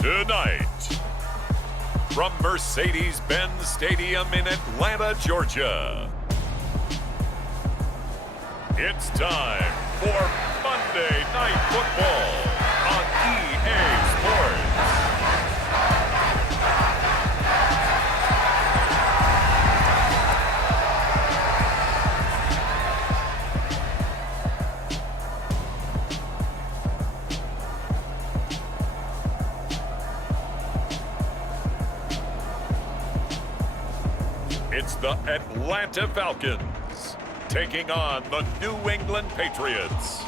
Tonight, from Mercedes-Benz Stadium in Atlanta, Georgia, it's time for Monday Night Football on EA Sports. It's the Atlanta Falcons taking on the New England Patriots.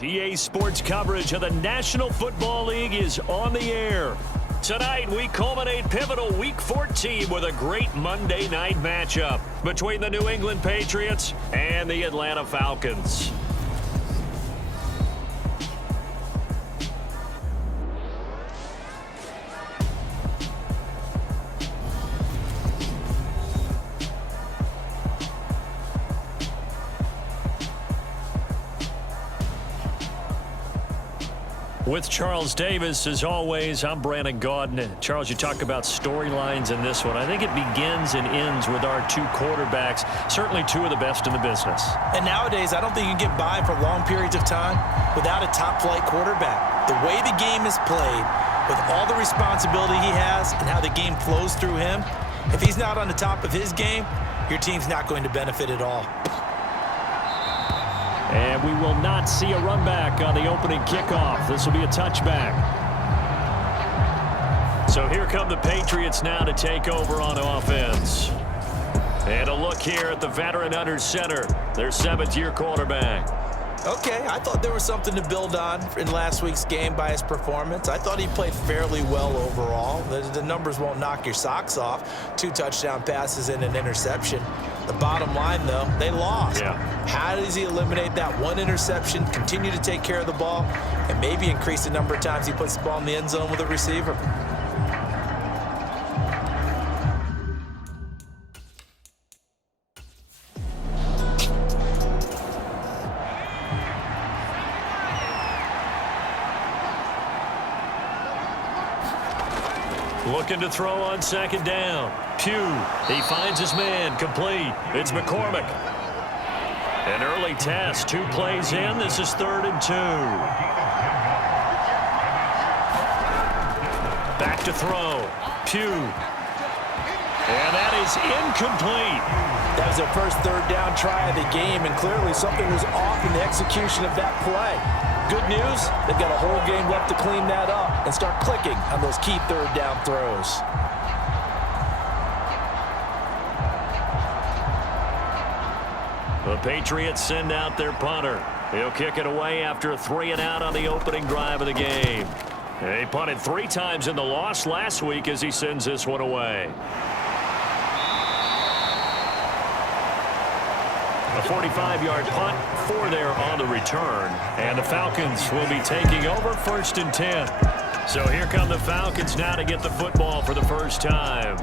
EA Sports coverage of the National Football League is on the air. Tonight, we culminate pivotal Week 14 with a great Monday night matchup between the New England Patriots and the Atlanta Falcons. With Charles Davis, as always, I'm Brandon Gaudin. Charles, you talk about storylines in this one. I think it begins and ends with our two quarterbacks, certainly two of the best in the business. And nowadays, I don't think you can get by for long periods of time without a top-flight quarterback. The way the game is played, with all the responsibility he has and how the game flows through him, if he's not on the top of his game, your team's not going to benefit at all. And we will not see a run back on the opening kickoff. This will be a touchback. So here come the Patriots now to take over on offense. And a look here at the veteran under center, their seventh-year quarterback. Okay, I thought there was something to build on in last week's game by his performance. I thought he played fairly well overall. The numbers won't knock your socks off. 2 touchdown passes and an interception. The bottom line, though, they lost. Yeah. How does he eliminate that one interception, continue to take care of the ball, and maybe increase the number of times he puts the ball in the end zone with a receiver? Looking to throw on second down. Pugh, he finds his man, complete. It's McCormick. An early test, 2 plays in. This is 3rd and 2. Back to throw. Pugh. And that is incomplete. That was their first 3rd down try of the game, and clearly something was off in the execution of that play. Good news, they've got a whole game left to clean that up and start clicking on those key 3rd down throws. The Patriots send out their punter. He'll kick it away after a 3-and-out on the opening drive of the game. He punted 3 times in the loss last week as he sends this one away. A 45-yard punt, 4 there on the return. And the Falcons will be taking over 1st and 10. So here come the Falcons now to get the football for the first time.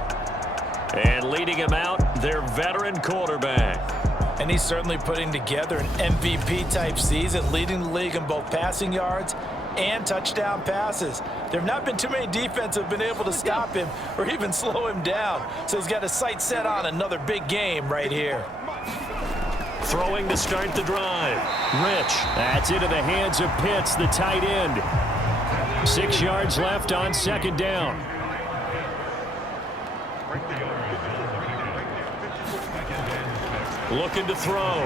And leading him out, their veteran quarterback. And he's certainly putting together an MVP-type season, leading the league in both passing yards and touchdown passes. There have not been too many defenses that have been able to stop him or even slow him down. So he's got his sights set on another big game right here. Throwing to start the drive. Rich. That's into the hands of Pitts, the tight end. 6 yards left on 2nd down. Looking to throw.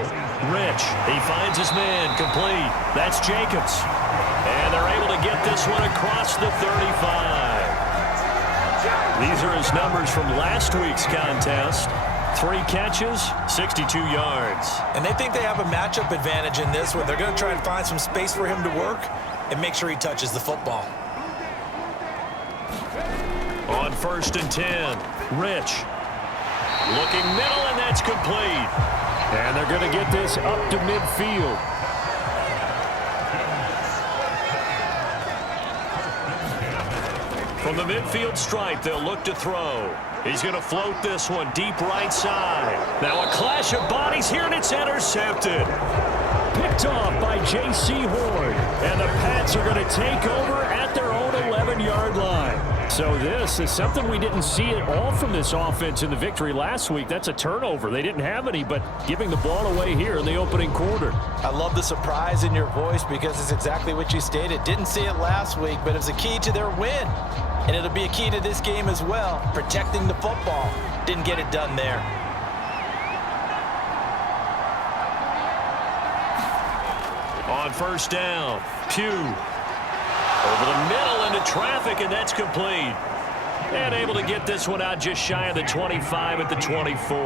Rich. He finds his man. Complete. That's Jacobs. And they're able to get this one across the 35. These are his numbers from last week's contest. 3 catches, 62 yards. And they think they have a matchup advantage in this one. They're going to try and find some space for him to work and make sure he touches the football. On 1st and 10, Rich. Looking middle, and that's complete. And they're going to get this up to midfield. From the midfield stripe, they'll look to throw. He's going to float this one deep right side. Now a clash of bodies here, and it's intercepted. Picked off by J.C. Horn. And the Pats are going to take over at their own 11-yard line. So this is something we didn't see at all from this offense in the victory last week. That's a turnover. They didn't have any, but giving the ball away here in the opening quarter. I love the surprise in your voice because it's exactly what you stated. Didn't see it last week, but it was a key to their win. And it'll be a key to this game as well, protecting the football. Didn't get it done there. On first down, Pugh. Over the middle into traffic, and that's complete. And able to get this one out just shy of the 25 at the 24.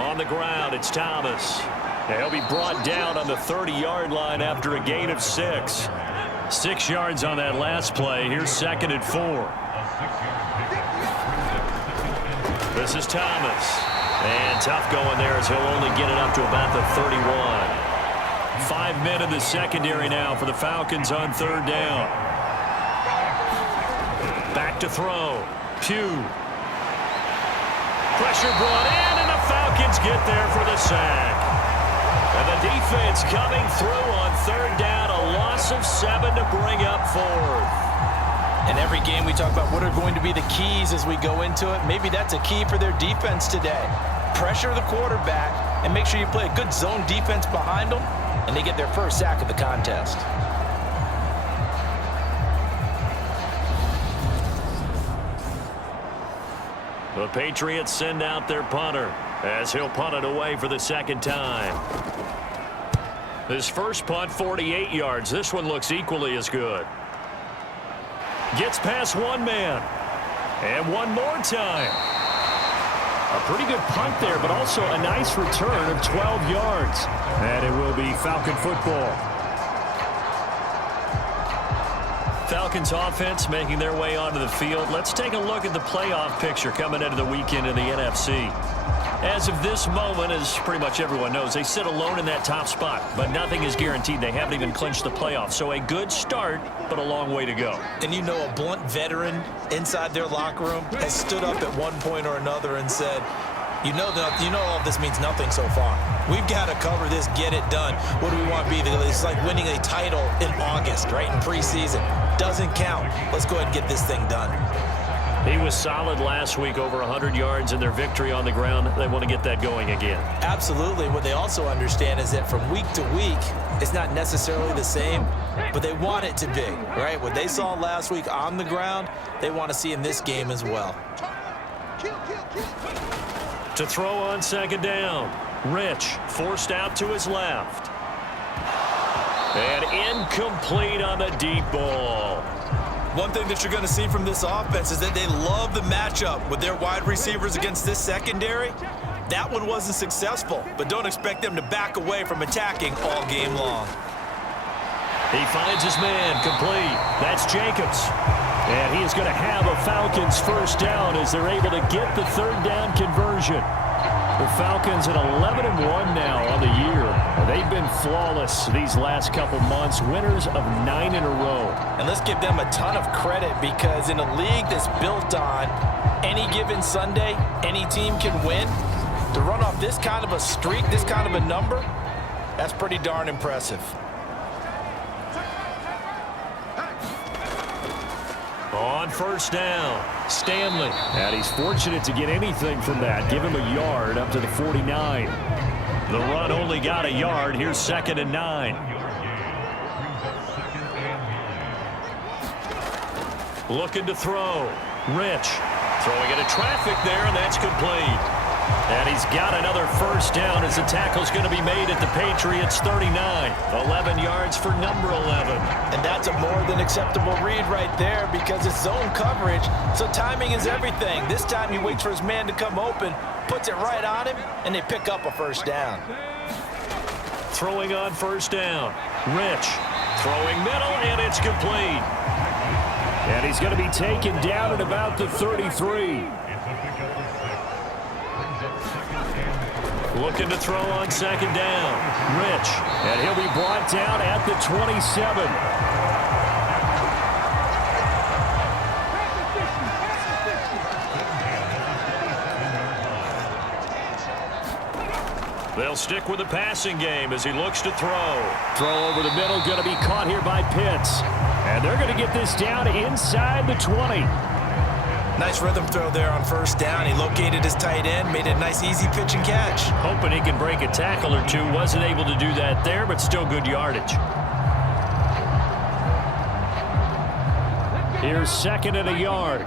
On the ground, it's Thomas. He'll be brought down on the 30-yard line after a gain of 6. 6 yards on that last play. Here's 2nd and 4. This is Thomas. And tough going there as he'll only get it up to about the 31. 5 men in the secondary now for the Falcons on 3rd down. Back to throw. Pugh. Pressure brought in, and the Falcons get there for the sack. And the defense coming through on 3rd down. A loss of 7 to bring up 4th. In every game we talk about what are going to be the keys as we go into it. Maybe that's a key for their defense today. Pressure the quarterback and make sure you play a good zone defense behind them, and they get their first sack of the contest. The Patriots send out their punter as he'll punt it away for the 2nd time. His first punt, 48 yards. This one looks equally as good. Gets past one man. And one more time. A pretty good punt there, but also a nice return of 12 yards. And it will be Falcon football. Falcons offense making their way onto the field. Let's take a look at the playoff picture coming into the weekend in the NFC. As of this moment, as pretty much everyone knows, they sit alone in that top spot. But nothing is guaranteed. They haven't even clinched the playoffs. So a good start, but a long way to go. And you know, a blunt veteran inside their locker room has stood up at one point or another and said, you know all of this means nothing so far. We've got to cover this, get it done. What do we want to be? It's like winning a title in August, right, in preseason. Doesn't count. Let's go ahead and get this thing done. He was solid last week, over 100 yards in their victory on the ground. They want to get that going again. Absolutely. What they also understand is that from week to week, it's not necessarily the same, but they want it to be, right? What they saw last week on the ground, they want to see in this game as well. To throw on 2nd down, Rich forced out to his left. And incomplete on the deep ball. One thing that you're going to see from this offense is that they love the matchup with their wide receivers against this secondary. That one wasn't successful, but don't expect them to back away from attacking all game long. He finds his man complete. That's Jacobs. And he is going to have a Falcons first down as they're able to get the 3rd down conversion. The Falcons at 11-1 now on the year. They've been flawless these last couple months, winners of 9 in a row. And let's give them a ton of credit because in a league that's built on any given Sunday, any team can win. To run off this kind of a streak, this kind of a number, that's pretty darn impressive. On first down, Stanley. And he's fortunate to get anything from that. Give him a yard up to the 49. The run only got a yard. Here's 2nd and 9. Looking to throw. Rich throwing into traffic there, and that's complete. And he's got another first down as the tackle's going to be made at the Patriots 39. 11 yards for number 11. And that's a more than acceptable read right there because it's zone coverage, so timing is everything. This time he waits for his man to come open, puts it right on him, and they pick up a first down. Throwing on first down. Rich throwing middle, and it's complete. And he's going to be taken down at about the 33. Looking to throw on 2nd down. Rich. And he'll be brought down at the 27. They'll stick with the passing game as he looks to throw. Throw over the middle, going to be caught here by Pitts. And they're going to get this down inside the 20. Nice rhythm throw there on first down. He located his tight end, made it a nice easy pitch and catch. Hoping he can break a tackle or two. Wasn't able to do that there, but still good yardage. Here's 2nd and a yard.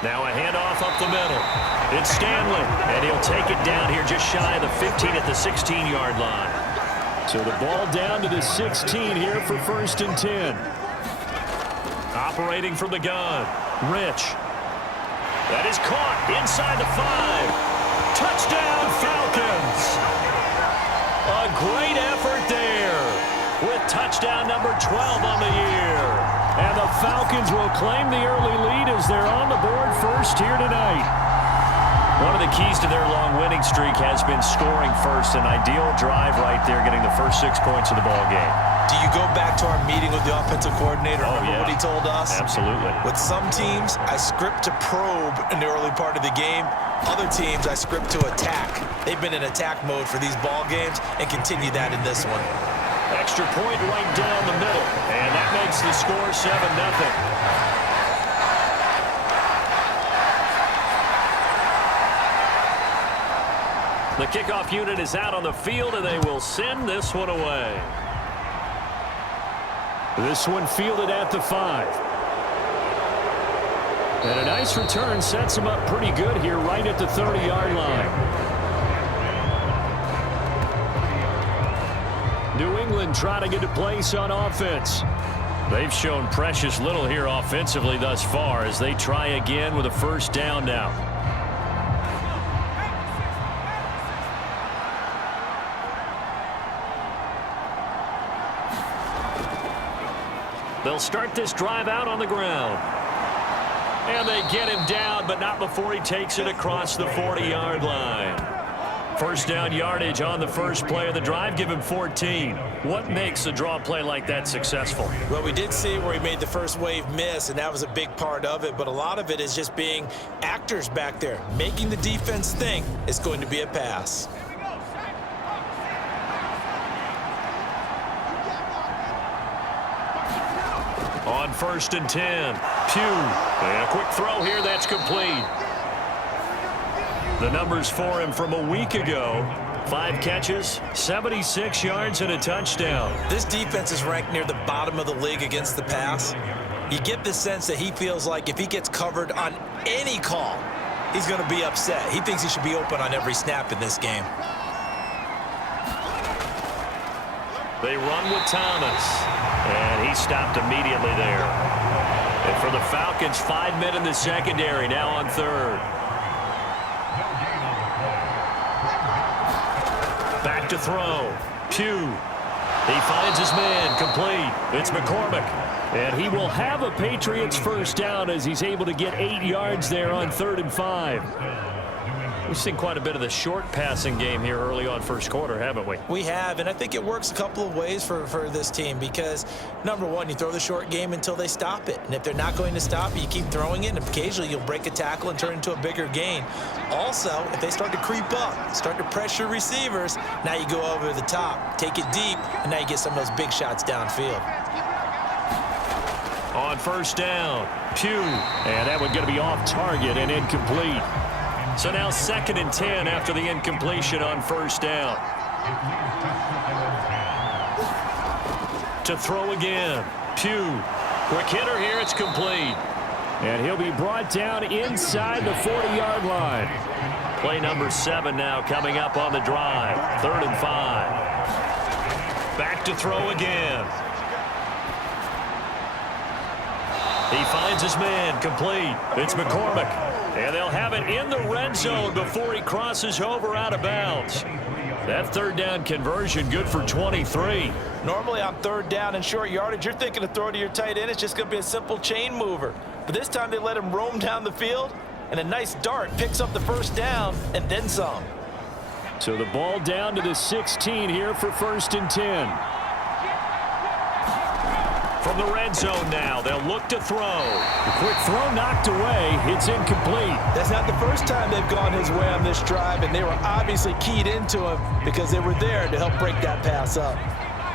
Now a handoff up the middle. It's Stanley, and he'll take it down here just shy of the 15 at the 16-yard line. So the ball down to the 16 here for 1st and 10. Operating from the gun, Rich. That is caught inside the 5. Touchdown, Falcons. A great effort there with touchdown number 12 on the year. And the Falcons will claim the early lead as they're on the board first here tonight. One of the keys to their long winning streak has been scoring first. An ideal drive right there, getting the first 6 points of the ball game. Do you go back to our meeting with the offensive coordinator? Remember what he told us? Absolutely. With some teams, I script to probe in the early part of the game. Other teams, I script to attack. They've been in attack mode for these ball games and continue that in this one. Extra point right down the middle. And that makes the score 7-0. The kickoff unit is out on the field, and they will send this one away. This one fielded at the 5. And a nice return sets him up pretty good here right at the 30-yard line. New England trying to get a place on offense. They've shown precious little here offensively thus far as they try again with a first down now. They'll start this drive out on the ground. And they get him down, but not before he takes it across the 40-yard line. First down yardage on the first play of the drive, give him 14. What makes a draw play like that successful? Well, we did see where he made the first wave miss, and that was a big part of it. But a lot of it is just being actors back there, making the defense think it's going to be a pass. On 1st and 10, Pugh. And a quick throw here, that's complete. The numbers for him from a week ago. 5 catches, 76 yards, and a touchdown. This defense is ranked near the bottom of the league against the pass. You get the sense that he feels like if he gets covered on any call, he's going to be upset. He thinks he should be open on every snap in this game. They run with Thomas, and he stopped immediately there. And for the Falcons, 5 men in the secondary, now on 3rd. Back to throw. Pugh. He finds his man, complete. It's McCormick. And he will have a Patriots first down as he's able to get 8 yards there on 3rd and 5. We've seen quite a bit of the short passing game here early on first quarter, haven't we? We have, and I think it works a couple of ways for this team because, number one, you throw the short game until they stop it. And if they're not going to stop it, you keep throwing it, and occasionally you'll break a tackle and turn it into a bigger gain. Also, if they start to creep up, start to pressure receivers, now you go over the top, take it deep, and now you get some of those big shots downfield. On first down, Pugh. And that one going to be off target and incomplete. So now 2nd and 10 after the incompletion on first down. To throw again. Pugh. Quick hitter here. It's complete. And he'll be brought down inside the 40-yard line. Play number 7 now coming up on the drive. 3rd and 5. Back to throw again. He finds his man, complete. It's McCormick. And they'll have it in the red zone before he crosses over out of bounds. That 3rd down conversion good for 23. Normally on 3rd down and short yardage, you're thinking to throw to your tight end. It's just going to be a simple chain mover. But this time they let him roam down the field, and a nice dart picks up the first down and then some. So the ball down to the 16 here for 1st and 10. from the red zone now. They'll look to throw. The quick throw knocked away. It's incomplete. That's not the first time they've gone his way on this drive, and they were obviously keyed into him because they were there to help break that pass up.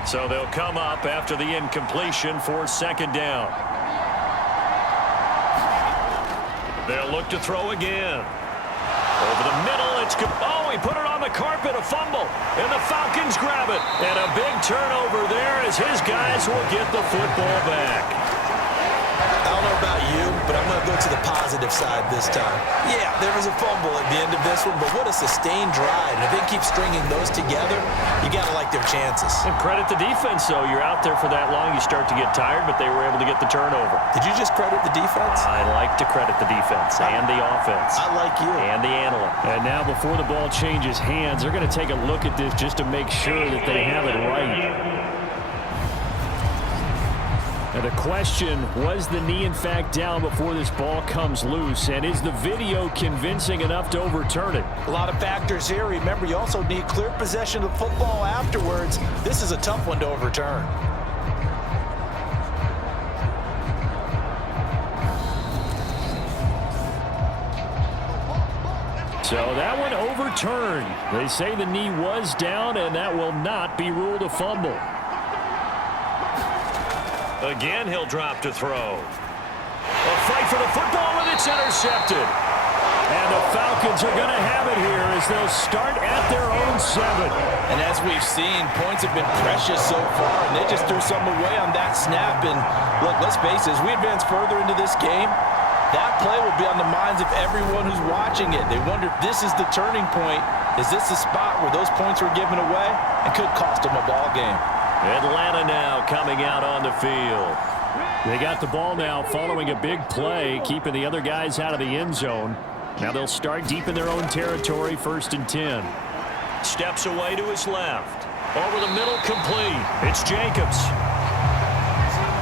So they'll come up after the incompletion for second down. They'll look to throw again. Over the middle, it's good. Oh, he put it on the carpet, a fumble. And the Falcons grab it. And a big turnover there as his guys will get the football back. I don't know about you, but I'm going to go to the positive side this time. Yeah, there was a fumble at the end of this one, but what a sustained drive. And if they keep stringing those together, you got to like their chances. And credit the defense, though. You're out there for that long, you start to get tired, but they were able to get the turnover. Did you just credit the defense? I like to credit the defense and the offense. I like you. And the analyst. And now before the ball changes hands, they're going to take a look at this just to make sure that they have it right. Now the question, was the knee in fact down before this ball comes loose? And is the video convincing enough to overturn it? A lot of factors here. Remember, you also need clear possession of the football afterwards. This is a tough one to overturn. So that one overturned. They say the knee was down, and that will not be ruled a fumble. Again, he'll drop to throw. A fight for the football, and it's intercepted. And the Falcons are going to have it here as they'll start at their own 7. And as we've seen, points have been precious so far, and they just threw some away on that snap. And look, let's face it, as we advance further into this game, that play will be on the minds of everyone who's watching it. They wonder if this is the turning point. Is this the spot where those points were given away and could cost them a ball game? Atlanta now coming out on the field. They got the ball now following a big play, keeping the other guys out of the end zone. Now they'll start deep in their own territory, 1st and 10. Steps away to his left. Over the middle, complete. It's Jacobs.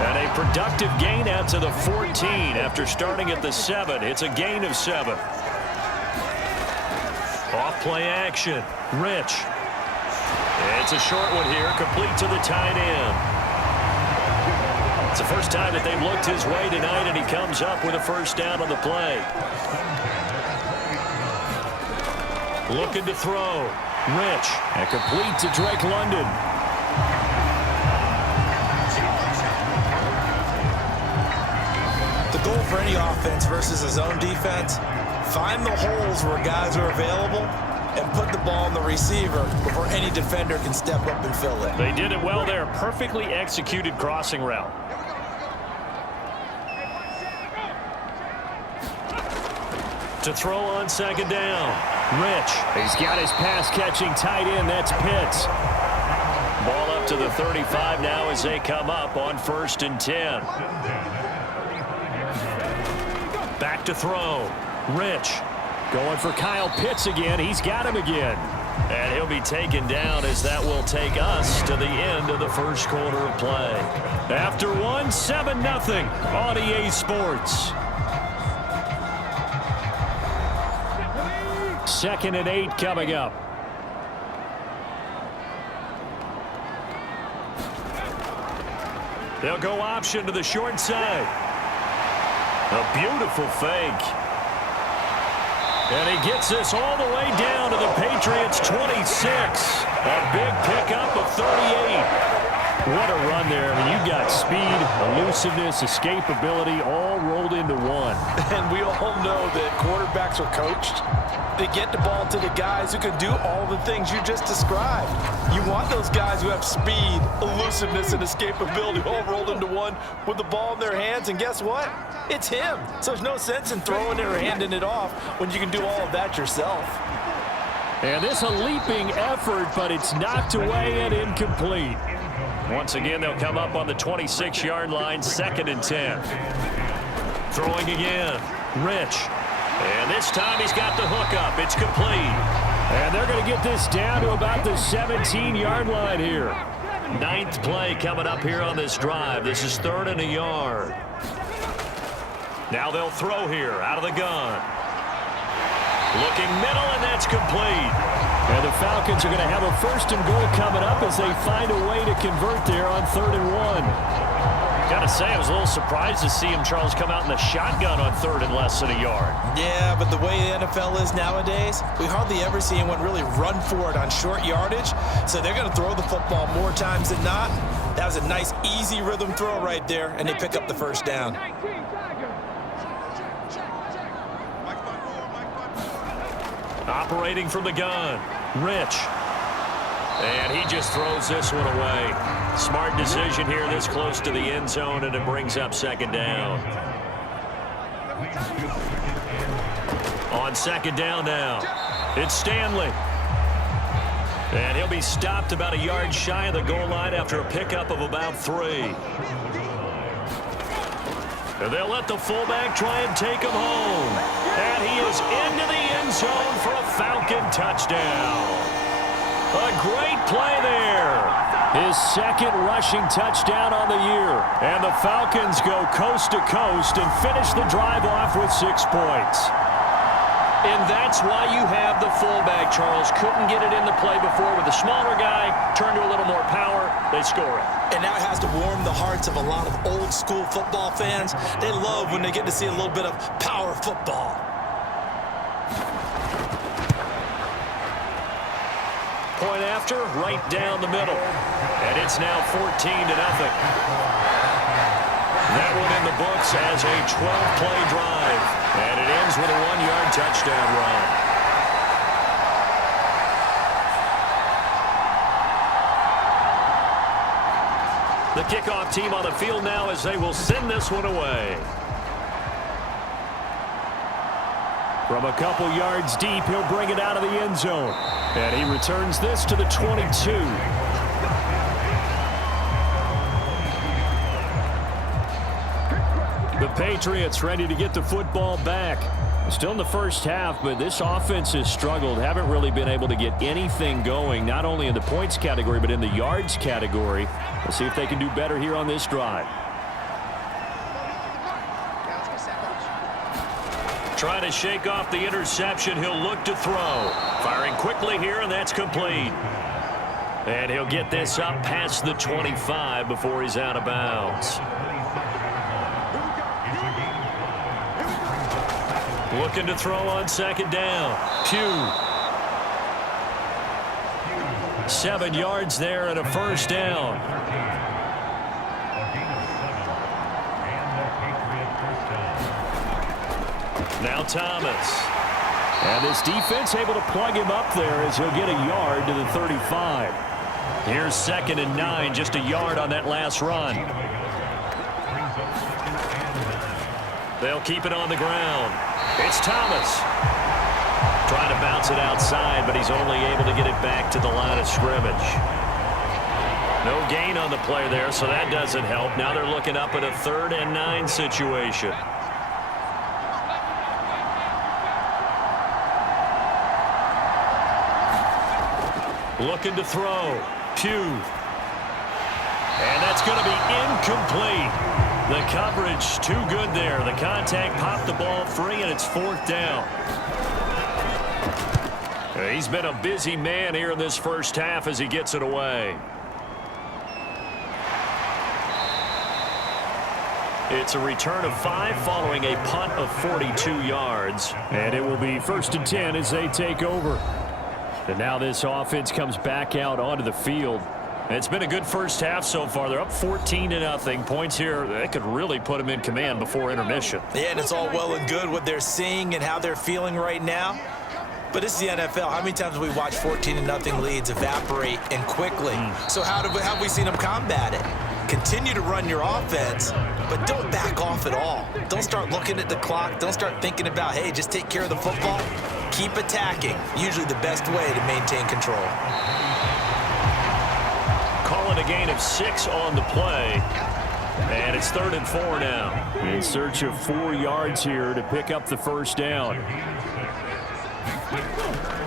And a productive gain out to the 14 after starting at the 7. It's a gain of 7. Off play action. Rich. It's a short one here, complete to the tight end. It's the first time that they've looked his way tonight, and he comes up with a first down on the play. Looking to throw. Rich. And complete to Drake London. The goal for any offense versus his own defense, find the holes where guys are available and put the ball on the receiver before any defender can step up and fill it. They did it well there. Perfectly executed crossing route. To throw on second down. Rich. He's got his pass-catching tight end. That's Pitts. Ball up to the 35 now as they come up on 1st and 10. Back to throw. Rich. Going for Kyle Pitts again. He's got him again. And he'll be taken down as that will take us to the end of the first quarter of play. After one, 7-0 on EA Sports. 2nd and 8 coming up. They'll go option to the short side. A beautiful fake. And he gets this all the way down to the Patriots' 26. A big pickup of 38. What a run there. I mean, you got speed, elusiveness, escapability all rolled into one. And we all know that quarterbacks are coached. They get the ball to the guys who can do all the things you just described. You want those guys who have speed, elusiveness, and escapability all rolled into one with the ball in their hands. And guess what? It's him. So there's no sense in throwing it or handing it off when you can do all of that yourself. And this a leaping effort, but it's knocked away and incomplete. Once again, they'll come up on the 26-yard line, 2nd and 10. Throwing again. Rich. And this time he's got the hook up. It's complete. And they're going to get this down to about the 17-yard line here. 9th play coming up here on this drive. This is 3rd and a yard. Now they'll throw here out of the gun. Looking middle, and that's complete. And the Falcons are going to have a 1st and goal coming up as they find a way to convert there on 3rd and 1. Gotta say, I was a little surprised to see him, Charles, come out in the shotgun on third and less than a yard. Yeah, but the way the NFL is nowadays, we hardly ever see anyone really run for it on short yardage. So they're going to throw the football more times than not. That was a nice, easy rhythm throw right there, and they pick up the first down. Operating from the gun, Rich. And he just throws this one away. Smart decision here this close to the end zone, and it brings up second down. On second down now, it's Stanley. And he'll be stopped about a yard shy of the goal line after a pickup of about 3. And they'll let the fullback try and take him home. And he is into the end zone for a Falcon touchdown. A great play there. His second rushing touchdown on the year. And the Falcons go coast to coast and finish the drive off with 6 points. And that's why you have the fullback, Charles. Couldn't get it in the play before with the smaller guy. Turned to a little more power. They score it. And now it has to warm the hearts of a lot of old school football fans. They love when they get to see a little bit of power football. Point after, right down the middle. And it's now 14-0. That one in the books as a 12-play drive. And it ends with a 1-yard touchdown run. The kickoff team on the field now as they will send this one away. From a couple yards deep, he'll bring it out of the end zone. And he returns this to the 22. The Patriots ready to get the football back. Still in the first half, but this offense has struggled. Haven't really been able to get anything going, not only in the points category, but in the yards category. We'll see if they can do better here on this drive. Trying to shake off the interception. He'll look to throw. Firing quickly here, and that's complete. And he'll get this up past the 25 before he's out of bounds. Looking to throw on second down. Pugh. 7 yards there and a first down. Now Thomas. And this defense able to plug him up there as he'll get a yard to the 35. Here's 2nd and 9, just a yard on that last run. They'll keep it on the ground. It's Thomas. Trying to bounce it outside, but he's only able to get it back to the line of scrimmage. No gain on the play there, so that doesn't help. Now they're looking up at a 3rd and 9 situation. Looking to throw. Pugh. And that's going to be incomplete. The coverage too good there. The contact popped the ball free, and it's 4th down. He's been a busy man here in this first half as he gets it away. It's a return of 5 following a punt of 42 yards. And it will be 1st and 10 as they take over. And now this offense comes back out onto the field. It's been a good first half so far. They're up 14-0. Points here that could really put them in command before intermission. Yeah, and it's all well and good what they're seeing and how they're feeling right now. But this is the NFL. How many times have we watched 14-0 leads evaporate and quickly? So how have we seen them combat it? Continue to run your offense, but don't back off at all. Don't start looking at the clock. Don't start thinking about, hey, just take care of the football. Keep attacking. Usually the best way to maintain control. Calling a gain of 6 on the play. And it's 3rd and 4 now. In search of 4 yards here to pick up the first down.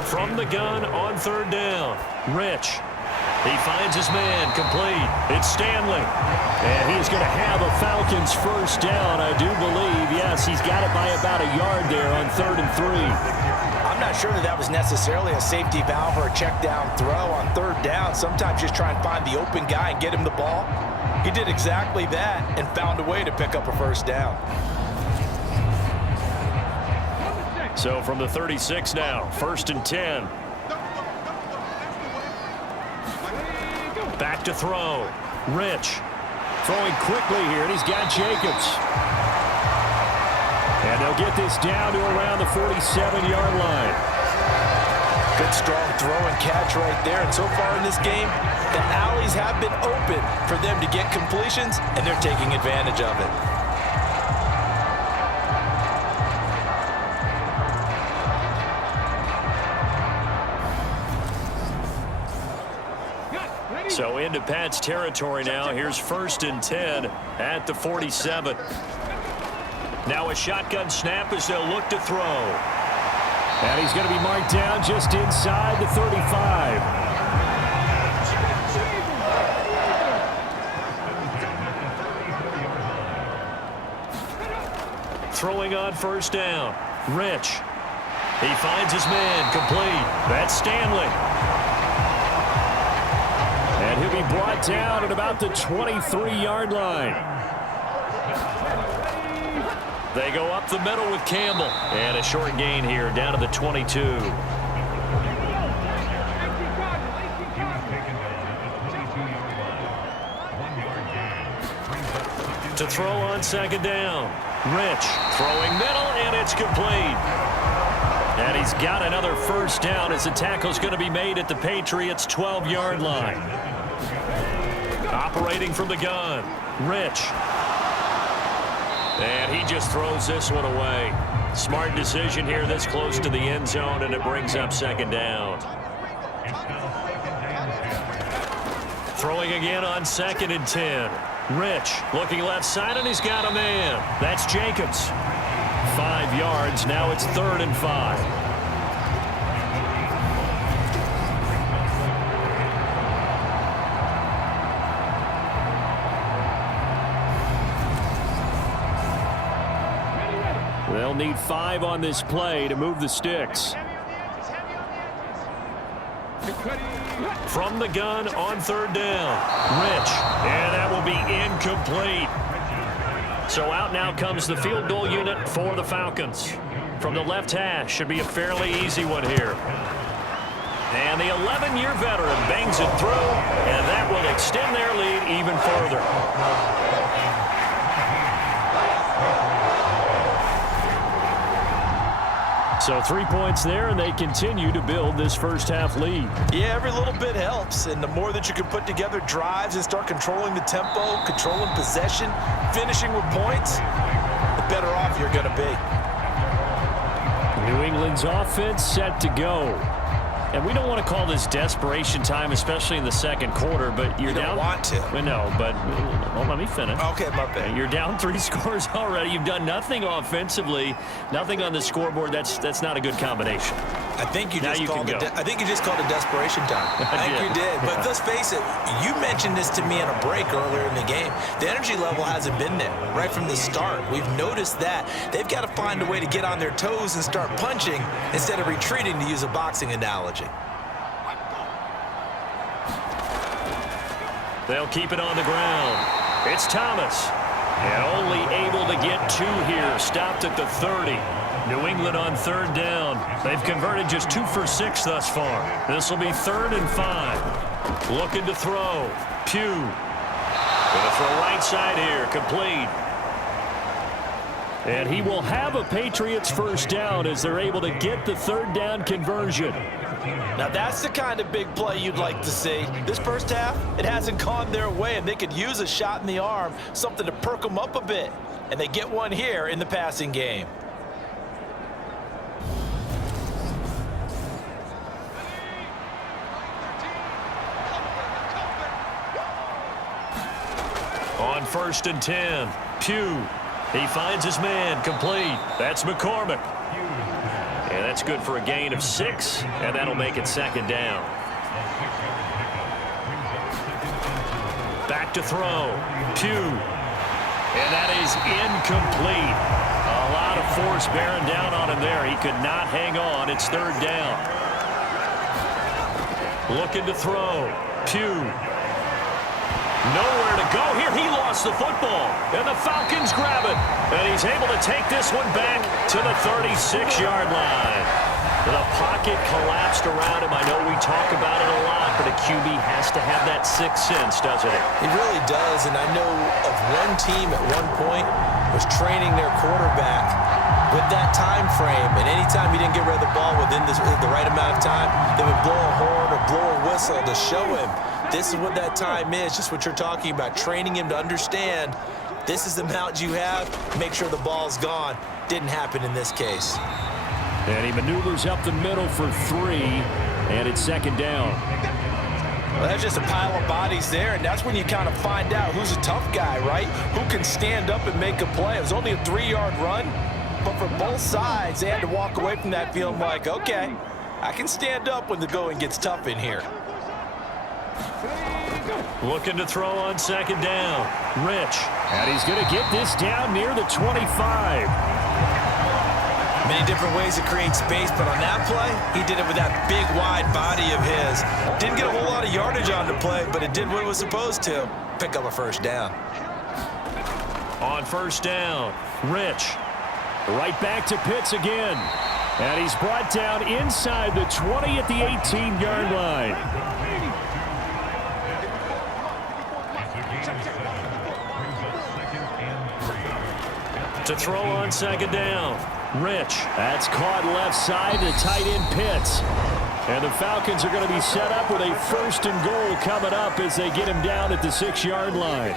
From the gun on 3rd down. Rich. He finds his man, complete. It's Stanley. And he's going to have a Falcons first down, I do believe. Yes, he's got it by about a yard there on 3rd and 3. I'm not sure that was necessarily a safety valve or a check down throw on 3rd down. Sometimes just try and find the open guy and get him the ball. He did exactly that and found a way to pick up a first down. So from the 36 now, 1st and 10. Back to throw. Rich throwing quickly here, and he's got Jacobs. And they'll get this down to around the 47-yard line. Good strong throw and catch right there. And so far in this game, the alleys have been open for them to get completions, and they're taking advantage of it. So into Pat's territory now. Here's 1st and 10 at the 47. Now a shotgun snap as they'll look to throw. And he's going to be marked down just inside the 35. Throwing on 1st down. Rich. He finds his man complete. That's Stanley. And he'll be brought down at about the 23-yard line. They go up the middle with Campbell. And a short gain here down to the 22. To throw on 2nd down. Rich throwing middle, and it's complete. And he's got another first down as the tackle's going to be made at the Patriots' 12-yard line. Operating from the gun. Rich. And he just throws this one away. Smart decision here this close to the end zone, and it brings up 2nd down. Throwing again on 2nd and 10. Rich looking left side, and he's got a man. That's Jacobs. 5 yards. Now it's 3rd and 5. They'll need 5 on this play to move the sticks. From the gun on 3rd down. Rich. And that will be incomplete. So out now comes the field goal unit for the Falcons. From the left hash, should be a fairly easy one here. And the 11-year veteran bangs it through, and that will extend their lead even further. So 3 points there, and they continue to build this first half lead. Yeah, every little bit helps, and the more that you can put together drives and start controlling the tempo, controlling possession, finishing with points, the better off you're going to be. New England's offense set to go. And we don't want to call this desperation time, especially in the 2nd quarter, but you're down. You don't want to. Well, no, but well, let me finish. Okay, my bad. You're down 3 scores already. You've done nothing offensively, nothing on the scoreboard. That's not a good combination. I think you Now just you called can it. go. I think you just called it desperation time. I think you did. But let's face it. You mentioned this to me in a break earlier in the game. The energy level hasn't been there right from the start. We've noticed that they've got to find a way to get on their toes and start punching instead of retreating, to use a boxing analogy. They'll keep it on the ground. It's Thomas. And only able to get 2 here. Stopped at the 30. New England on 3rd down. They've converted just 2 for 6 thus far. This will be 3rd and 5. Looking to throw. Pugh. Going to throw right side here. Complete. And he will have a Patriots first down as they're able to get the 3rd down conversion. Now that's the kind of big play you'd like to see. This first half, it hasn't gone their way, and they could use a shot in the arm, something to perk them up a bit. And they get one here in the passing game. On 1st and 10. Pugh. He finds his man complete. That's McCormick. And that's good for a gain of 6, and that'll make it 2nd down. Back to throw. Pugh. And that is incomplete. A lot of force bearing down on him there. He could not hang on. It's 3rd down. Looking to throw. Pugh. Nowhere to go here. He lost the football. And the Falcons grab it. And he's able to take this one back to the 36-yard line. The pocket collapsed around him. I know we talk about it a lot, but a QB has to have that sixth sense, doesn't it? It really does, and I know of one team at one point was training their quarterback with that time frame, and anytime he didn't get rid of the ball within the right amount of time, they would blow a horn or blow a whistle to show him this is what that time is, just what you're talking about, training him to understand this is the amount you have, make sure the ball's gone. Didn't happen in this case. And he maneuvers up the middle for 3, and it's second down. Well, that's just a pile of bodies there, and that's when you kind of find out who's a tough guy, right? Who can stand up and make a play. It was only a 3-yard run, but for both sides, they had to walk away from that feeling like, okay, I can stand up when the going gets tough in here. Looking to throw on second down. Rich. And he's going to get this down near the 25. Many different ways to create space, but on that play, he did it with that big, wide body of his. Didn't get a whole lot of yardage on the play, but it did what it was supposed to. Pick up a first down. On first down, Rich. Right back to Pitts again. And he's brought down inside the 20 at the 18-yard line. to throw on second down. Rich. That's caught left side to tight end Pitts. And the Falcons are going to be set up with a 1st and goal coming up as they get him down at the 6-yard line.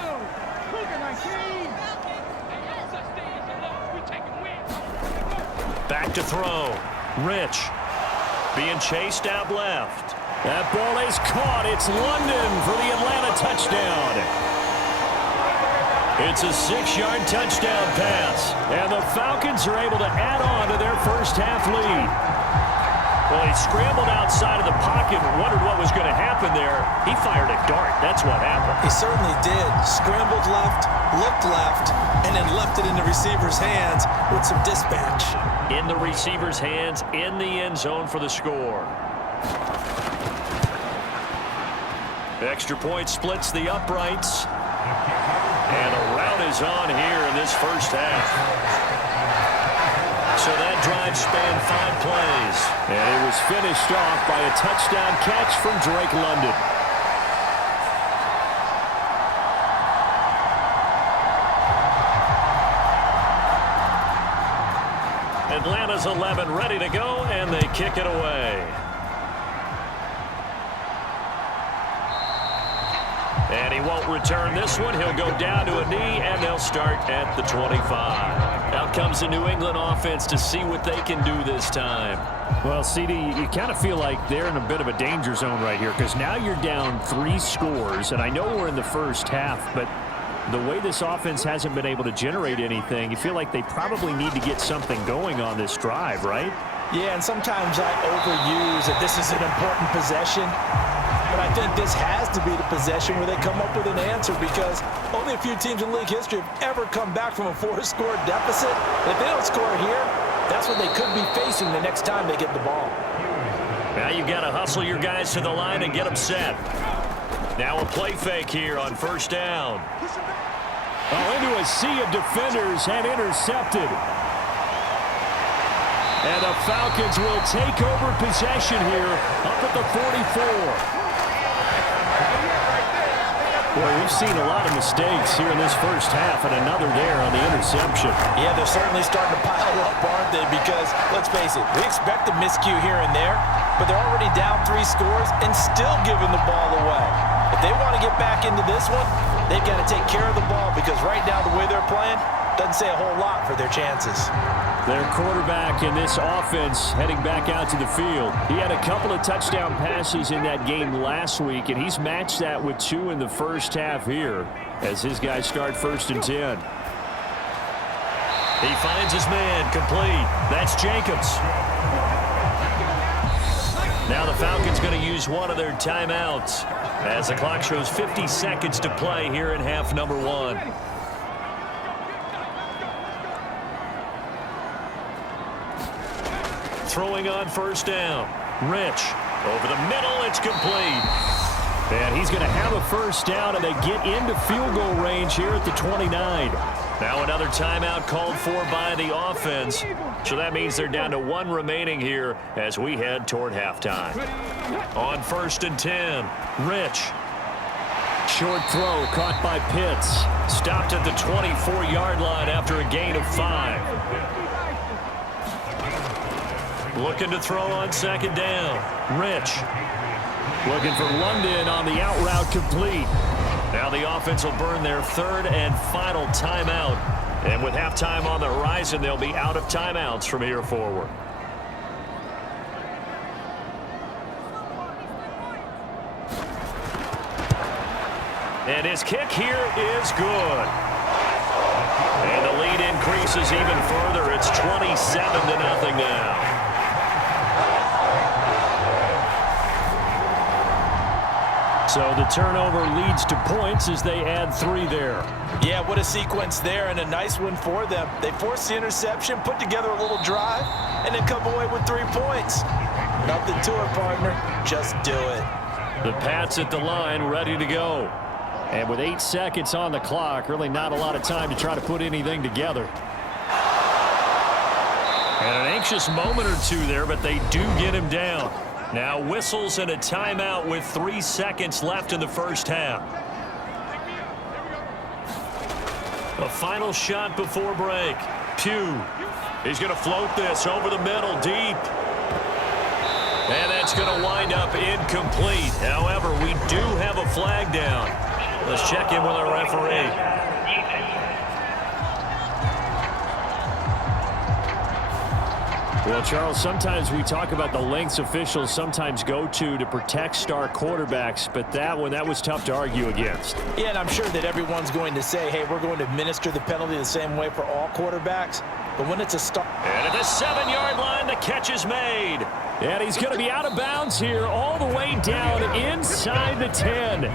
Back to throw. Rich being chased out left. That ball is caught. It's London for the Atlanta touchdown. It's a 6-yard touchdown pass. And the Falcons are able to add on to their first half lead. Well, he scrambled outside of the pocket and wondered what was going to happen there. He fired a dart. That's what happened. He certainly did. Scrambled left, looked left, and then left it in the receiver's hands with some dispatch. In the receiver's hands, in the end zone for the score. Extra point splits the uprights. And a rout is on here in this first half. So that drive spanned 5 plays. And it was finished off by a touchdown catch from Drake London. Atlanta's 11 ready to go, and they kick it away. And he won't return this one. He'll go down to a knee, and they'll start at the 25. Out comes the New England offense to see what they can do this time. Well, CD, you kind of feel like they're in a bit of a danger zone right here because now you're down 3 scores, and I know we're in the first half, but the way this offense hasn't been able to generate anything, you feel like they probably need to get something going on this drive, right? Yeah, and sometimes I overuse that this is an important possession. But I think this has to be the possession where they come up with an answer because only a few teams in league history have ever come back from a 4-score deficit. And if they don't score here, that's what they could be facing the next time they get the ball. Now you've got to hustle your guys to the line and get them set. Now a play fake here on first down. Oh, into a sea of defenders and intercepted. And the Falcons will take over possession here up at the 44. Boy, we've seen a lot of mistakes here in this first half and another there on the interception. Yeah, they're certainly starting to pile up, aren't they? Because, let's face it, we expect a miscue here and there, but they're already down 3 scores and still giving the ball away. If they want to get back into this one, they've got to take care of the ball because right now the way they're playing doesn't say a whole lot for their chances. Their quarterback in this offense heading back out to the field. He had a couple of touchdown passes in that game last week, and he's matched that with 2 in the first half here as his guys start 1st and 10. He finds his man complete. That's Jacobs. Now the Falcons going to use one of their timeouts as the clock shows 50 seconds to play here in half number 1. Throwing on first down. Rich over the middle. It's complete. And he's going to have a first down, and they get into field goal range here at the 29. Now another timeout called for by the offense. So that means they're down to 1 remaining here as we head toward halftime. On 1st and 10, Rich. Short throw caught by Pitts. Stopped at the 24-yard line after a gain of 5. Looking to throw on 2nd down. Rich. Looking for London on the out route, complete. Now the offense will burn their 3rd and final timeout. And with halftime on the horizon, they'll be out of timeouts from here forward. And his kick here is good. And the lead increases even further. It's 27-0 now. So the turnover leads to points as they add 3 there. Yeah, what a sequence there, and a nice one for them. They forced the interception, put together a little drive, and then come away with 3 points. Nothing to it, partner. Just do it. The Pats at the line, ready to go. And with 8 seconds on the clock, really not a lot of time to try to put anything together. And an anxious moment or two there, but they do get him down. Now whistles and a timeout with 3 seconds left in the first half. A final shot before break. Pugh. He's going to float this over the middle, deep. And that's going to wind up incomplete. However, we do have a flag down. Let's check in with our referee. Well, Charles, sometimes we talk about the lengths officials sometimes go to protect star quarterbacks, but that was tough to argue against. Yeah, and I'm sure that everyone's going to say, hey, we're going to administer the penalty the same way for all quarterbacks. But when it's a star... And at the 7-yard line, the catch is made. And he's going to be out of bounds here all the way down inside the 10.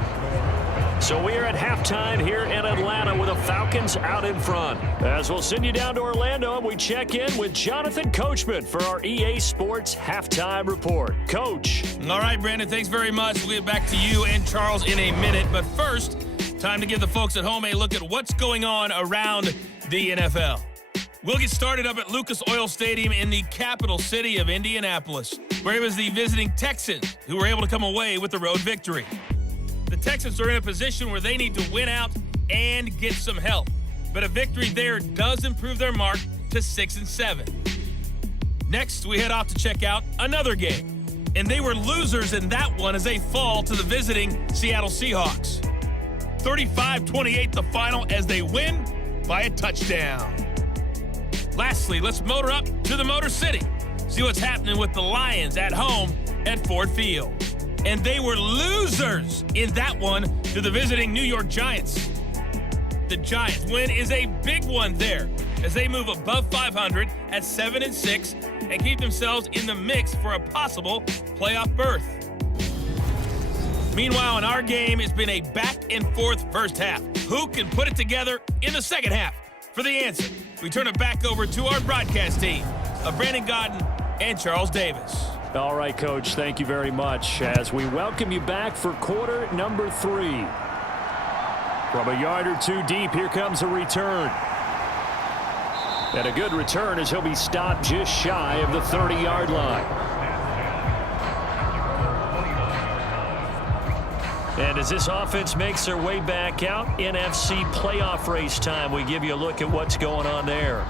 So we are at halftime here in Atlanta with the Falcons out in front. As we'll send you down to Orlando, and we check in with Jonathan Coachman for our EA Sports Halftime Report. Coach. All right, Brandon, thanks very much. We'll get back to you and Charles in a minute. But first, time to give the folks at home a look at what's going on around the NFL. We'll get started up at Lucas Oil Stadium in the capital city of Indianapolis, where it was the visiting Texans who were able to come away with the road victory. The Texans are in a position where they need to win out and get some help. But a victory there does improve their mark to 6-7. Next, we head off to check out another game. And they were losers in that one as they fall to the visiting Seattle Seahawks. 35-28 the final as they win by a touchdown. Lastly, let's motor up to the Motor City. See what's happening with the Lions at home at Ford Field. And they were losers in that one to the visiting New York Giants. The Giants win is a big one there as they move above 500 at 7-6 and keep themselves in the mix for a possible playoff berth. Meanwhile, in our game, it's been a back-and-forth first half. Who can put it together in the second half? For the answer, we turn it back over to our broadcast team of Brandon Godden and Charles Davis. All right, Coach, thank you very much as we welcome you back for quarter number 3. From a yard or 2 deep, here comes a return. And a good return as he'll be stopped just shy of the 30-yard line. And as this offense makes their way back out, NFC playoff race time, we give you a look at what's going on there.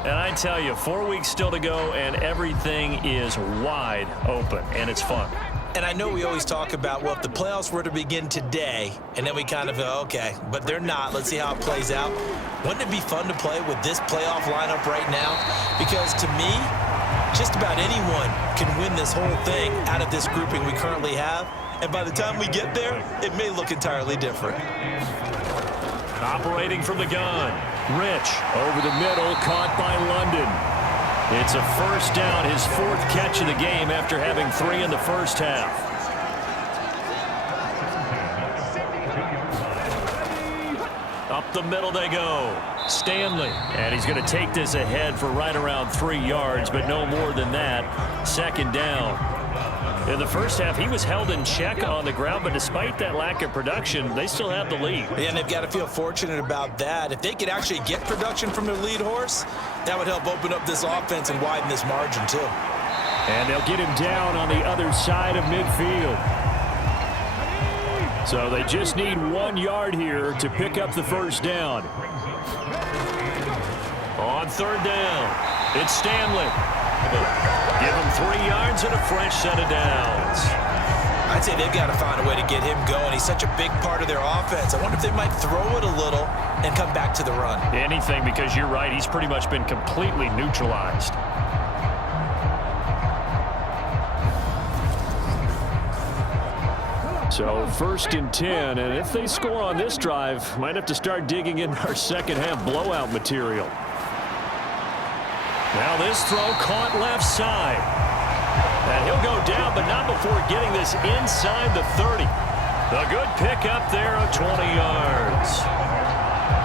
And I tell you, 4 weeks still to go, and everything is wide open, and it's fun. And I know we always talk about, well, if the playoffs were to begin today, and then we kind of go, okay, but they're not. Let's see how it plays out. Wouldn't it be fun to play with this playoff lineup right now? Because to me, just about anyone can win this whole thing out of this grouping we currently have. And by the time we get there, it may look entirely different. Operating from the gun. Rich over the middle, caught by London. It's a first down, his 4th catch of the game after having 3 in the first half. Up the middle they go. Stanley. And he's going to take this ahead for right around 3 yards, but no more than that. Second down. In the first half, he was held in check on the ground, but despite that lack of production, they still have the lead. Yeah, and they've got to feel fortunate about that. If they could actually get production from their lead horse, that would help open up this offense and widen this margin, too. And they'll get him down on the other side of midfield. So they just need 1 yard here to pick up the first down. On third down, it's Stanley. Give him 3 yards and a fresh set of downs. I'd say they've got to find a way to get him going. He's such a big part of their offense. I wonder if they might throw it a little and come back to the run. Anything, because you're right, he's pretty much been completely neutralized. So 1st and 10, and if they score on this drive, might have to start digging in our second half blowout material. Now this throw caught left side. And he'll go down, but not before getting this inside the 30. A good pickup there of 20 yards.